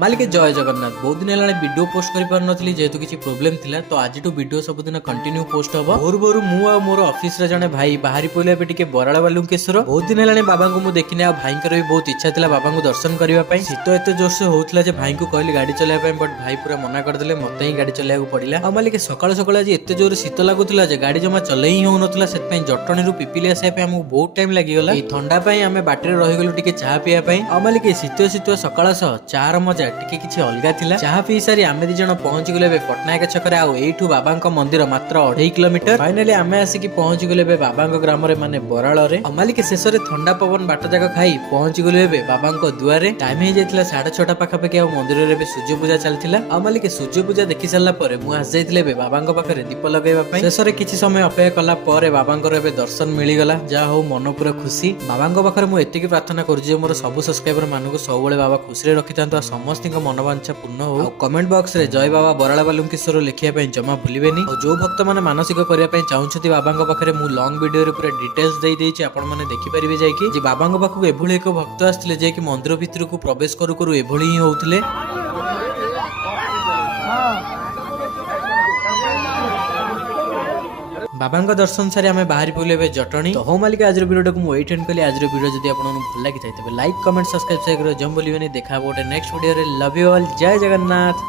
मालिक जय जगन्नाथ। बहुत दिन है वीडियो पोस्ट कर पार नथली जेहेतु किसी प्रॉब्लम थिला तो आज वीडियो सबुदिन कंटिन्यू पोस्ट हम। भोर भोर मु आ मोर ऑफिस रे जने भाई बाहरी पड़े टिके बराड़ बालुकेश्वर। बहुत दिन है बाबा को मुझे देखने आ भाई भी बहुत इच्छा था बाबा को दर्शन करने। शीत एत जोर से होता है भाई को कहली गाड़ी चलाइबा बट भाई पूरा मना करदे मत ही गाड़ी चलाइबा पड़ा। आ मालिक सकाल सकाल आज एत जोर शीत लगुला गाड़ी जमा चलई ही होना से जटणी रू पिपिली आसापी आमको बहुत टाइम लगिगला। ठंडा आम बाटर रहीगलु टिके चाह पीवा। आ मालिक शीत शीत सकाल सह चार मजा टिके किछि अलगा थिला। चाह पी सारी आमे दी जण पहुंची गले पटनायक छकरे आ एठू बाबांका मंदिर मात्र 2.5 किलोमीटर। फाइनली आमे आसिकी पहुंची गले बाबांका ग्राम रे माने बराଳରେ। अमालिक शेष रे ठंडा पवन बाट जाक खाई पहुंची गले बाबांका दुआरे। टाइम हे जायतिला 6:30 पाखापाखि आ मंदिर रे सूर्य पूजा चलतिला। अमालिक सूर्य पूजा देखि सारला परे मु आस जायतिले बाबांका पाखरे दीप लगाइबा पई। शेष रे किछि समय अपेक्षा कला परे बाबांकर एबे दर्शन मिली गला। जा हो मन पूरा खुशी। बाबांका पाखरे मु एतिकी प्रार्थना करू जे मोर सब सब्सक्राइबर मानको सब बेले बाबा खुशी रे रखितांतो आ समस्त मनोवांछा पूर्ण हो। कमेंट बॉक्स रे जय बाबा बराड़ बालुकेश्वर लिखिया जमा भूलिबेनी। और जो भक्त माने मानसिक करिया चाहूछथि बाबांका पाखरे मु लॉन्ग वीडियो रे पूरा डिटेल्स देई देछि आपण माने देखि परिबे जायकि जे बाबांका पाखु एभुली एक भक्त आस्थिले जे कि मंदिर भितर को प्रवेश करू करू एभुली ही होउथिले। बाबांका दर्शन सारी आम बाहरी पड़े जटणी। तो हो मालिक आज वीडियो को मुझे एंड कली। आज वीडियो जब आपको भल लगी था लाइक कमेंट सब्सक्राइब जम बोलिए। देखा गोटे नेक्स्ट वीडियो रे। Love you all. जय जगन्नाथ।